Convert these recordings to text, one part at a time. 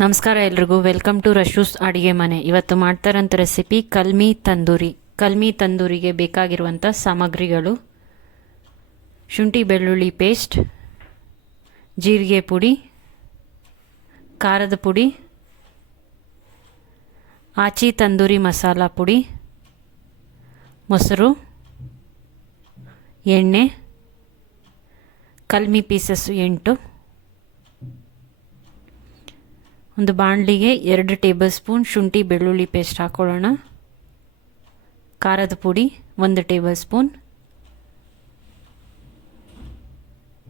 ನಮಸ್ಕಾರ ಎಲ್ರಿಗೂ, welcome to ರಶೂಸ್ ಅಡುಗೆ ಮನೆ. ಇವತ್ತು ಮಾಡ್ತಾರಂಥ ರೆಸಿಪಿ ಕಲ್ಮಿ ತಂದೂರಿ. ಕಲ್ಮಿ ತಂದೂರಿಗೆ ಬೇಕಾಗಿರುವಂಥ ಸಾಮಗ್ರಿಗಳು: ಶುಂಠಿ ಬೆಳ್ಳುಳ್ಳಿ ಪೇಸ್ಟ್, ಜೀರಿಗೆ ಪುಡಿ, ಖಾರದ ಪುಡಿ, ಆಚಿ ತಂದೂರಿ ಮಸಾಲ ಪುಡಿ, ಮೊಸರು, ಎಣ್ಣೆ, ಕಲ್ಮಿ ಪೀಸಸ್ 8, ಒಂದು ಬಾಣಲಿಗೆ 2 ಟೇಬಲ್ ಸ್ಪೂನ್ ಶುಂಠಿ ಬೆಳ್ಳುಳ್ಳಿ ಪೇಸ್ಟ್ ಹಾಕೊಳ್ಳೋಣ. ಖಾರದ ಪುಡಿ 1 ಟೇಬಲ್ ಸ್ಪೂನ್,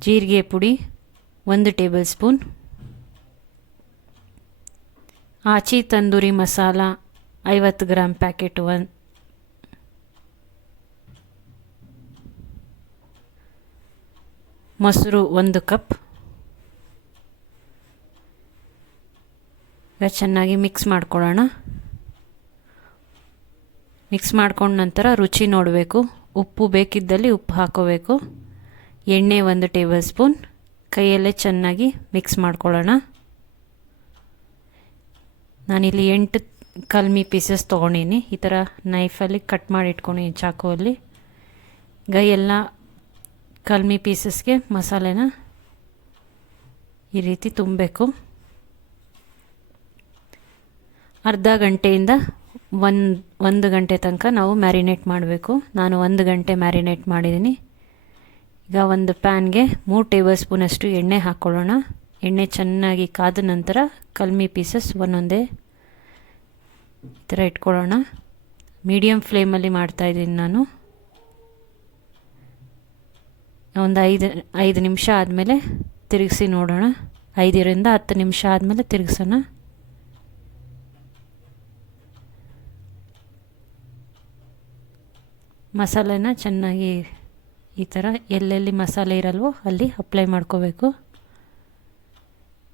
ಜೀರಿಗೆ ಪುಡಿ 1 ಟೇಬಲ್ ಸ್ಪೂನ್, ಆಚಿ ತಂದೂರಿ ಮಸಾಲ 50 ಗ್ರಾಮ್ ಪ್ಯಾಕೆಟ್ 1, ಮೊಸರು 1 ಕಪ್. ಚೆನ್ನಾಗಿ ಮಿಕ್ಸ್ ಮಾಡ್ಕೊಳ್ಳೋಣ. ಮಿಕ್ಸ್ ಮಾಡ್ಕೊಂಡ ನಂತರ ರುಚಿ ನೋಡಬೇಕು. ಉಪ್ಪು ಬೇಕಿದ್ದಲ್ಲಿ ಉಪ್ಪು ಹಾಕೋಬೇಕು. ಎಣ್ಣೆ 1 ಟೇಬಲ್ ಸ್ಪೂನ್. ಕೈಯಲ್ಲೇ ಚೆನ್ನಾಗಿ ಮಿಕ್ಸ್ ಮಾಡ್ಕೊಳ್ಳೋಣ. ನಾನಿಲ್ಲಿ 8 ಕಲ್ಮಿ ಪೀಸಸ್ ತೊಗೊಂಡಿನಿ. ಈ ಥರ ನೈಫಲ್ಲಿ ಕಟ್ ಮಾಡಿ ಇಟ್ಕೊಂಡಿನಿ, ಚಾಕುವಲ್ಲಿ. ಈಗ ಎಲ್ಲ ಕಲ್ಮಿ ಪೀಸಸ್ಗೆ ಮಸಾಲೆನ ಈ ರೀತಿ ತುಂಬಬೇಕು. ಅರ್ಧ ಗಂಟೆಯಿಂದ ಒಂದು ಗಂಟೆ ತನಕ ನಾವು ಮ್ಯಾರಿನೇಟ್ ಮಾಡಬೇಕು. ನಾನು 1 ಗಂಟೆ ಮ್ಯಾರಿನೇಟ್ ಮಾಡಿದ್ದೀನಿ. ಈಗ ಒಂದು ಪ್ಯಾನ್ಗೆ 3 ಟೇಬಲ್ ಸ್ಪೂನಷ್ಟು ಎಣ್ಣೆ ಹಾಕ್ಕೊಳ್ಳೋಣ. ಎಣ್ಣೆ ಚೆನ್ನಾಗಿ ಕಾದ ನಂತರ ಕಲ್ಮಿ ಪೀಸಸ್ ಒಂದೊಂದೇ ಈ ಥರ ಇಟ್ಕೊಳ್ಳೋಣ. ಮೀಡಿಯಮ್ ಫ್ಲೇಮಲ್ಲಿ ಮಾಡ್ತಾಯಿದ್ದೀನಿ ನಾನು. ಒಂದು 5 ನಿಮಿಷ ಆದಮೇಲೆ ತಿರುಗಿಸಿ ನೋಡೋಣ. 5ರಿಂದ 10 ನಿಮಿಷ ಆದಮೇಲೆ ತಿರುಗಿಸೋಣ. ಮಸಾಲೆನ ಚೆನ್ನಾಗಿ ಈ ಥರ ಎಲ್ಲೆಲ್ಲಿ ಮಸಾಲೆ ಇರಲ್ವೋ ಅಲ್ಲಿ ಅಪ್ಲೈ ಮಾಡ್ಕೋಬೇಕು.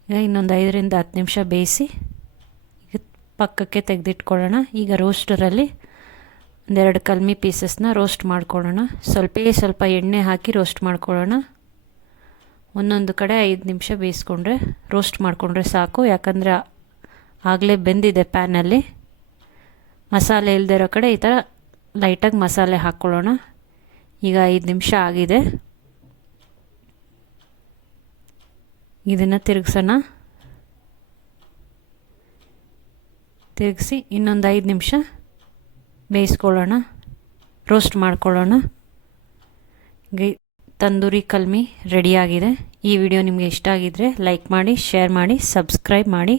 ಈಗ ಇನ್ನೊಂದು 5ರಿಂದ 10 ನಿಮಿಷ ಬೇಯಿಸಿ ಈಗ ಪಕ್ಕಕ್ಕೆ ತೆಗೆದಿಟ್ಕೊಳ್ಳೋಣ. ಈಗ ರೋಸ್ಟರಲ್ಲಿ 2 ಕಲ್ಮಿ ಪೀಸಸ್ನ ರೋಸ್ಟ್ ಮಾಡ್ಕೊಳ್ಳೋಣ. ಸ್ವಲ್ಪ ಎಣ್ಣೆ ಹಾಕಿ ರೋಸ್ಟ್ ಮಾಡ್ಕೊಳ್ಳೋಣ. ಒಂದೊಂದು ಕಡೆ 5 ನಿಮಿಷ ರೋಸ್ಟ್ ಮಾಡಿಕೊಂಡ್ರೆ ಸಾಕು. ಯಾಕಂದರೆ ಆಗಲೇ ಬೆಂದಿದೆ ಪ್ಯಾನಲ್ಲಿ. ಮಸಾಲೆ ಇಲ್ಲದೆ ಇರೋ ಕಡೆ ಈ ಥರ ಲೈಟಾಗಿ ಮಸಾಲೆ ಹಾಕ್ಕೊಳ್ಳೋಣ. ಈಗ 5 ನಿಮಿಷ ಆಗಿದೆ. ಇದನ್ನು ತಿರುಗಿಸೋಣ. ತಿರುಗಿಸಿ ಇನ್ನೊಂದು 5 ನಿಮಿಷ ಬೇಯಿಸ್ಕೊಳ್ಳೋಣ, ರೋಸ್ಟ್ ಮಾಡ್ಕೊಳ್ಳೋಣ. ತಂದೂರಿ ಕಲ್ಮಿ ರೆಡಿಯಾಗಿದೆ. ಈ ವಿಡಿಯೋ ನಿಮಗೆ ಇಷ್ಟ ಆಗಿದ್ದರೆ ಲೈಕ್ ಮಾಡಿ, ಶೇರ್ ಮಾಡಿ, ಸಬ್ಸ್ಕ್ರೈಬ್ ಮಾಡಿ.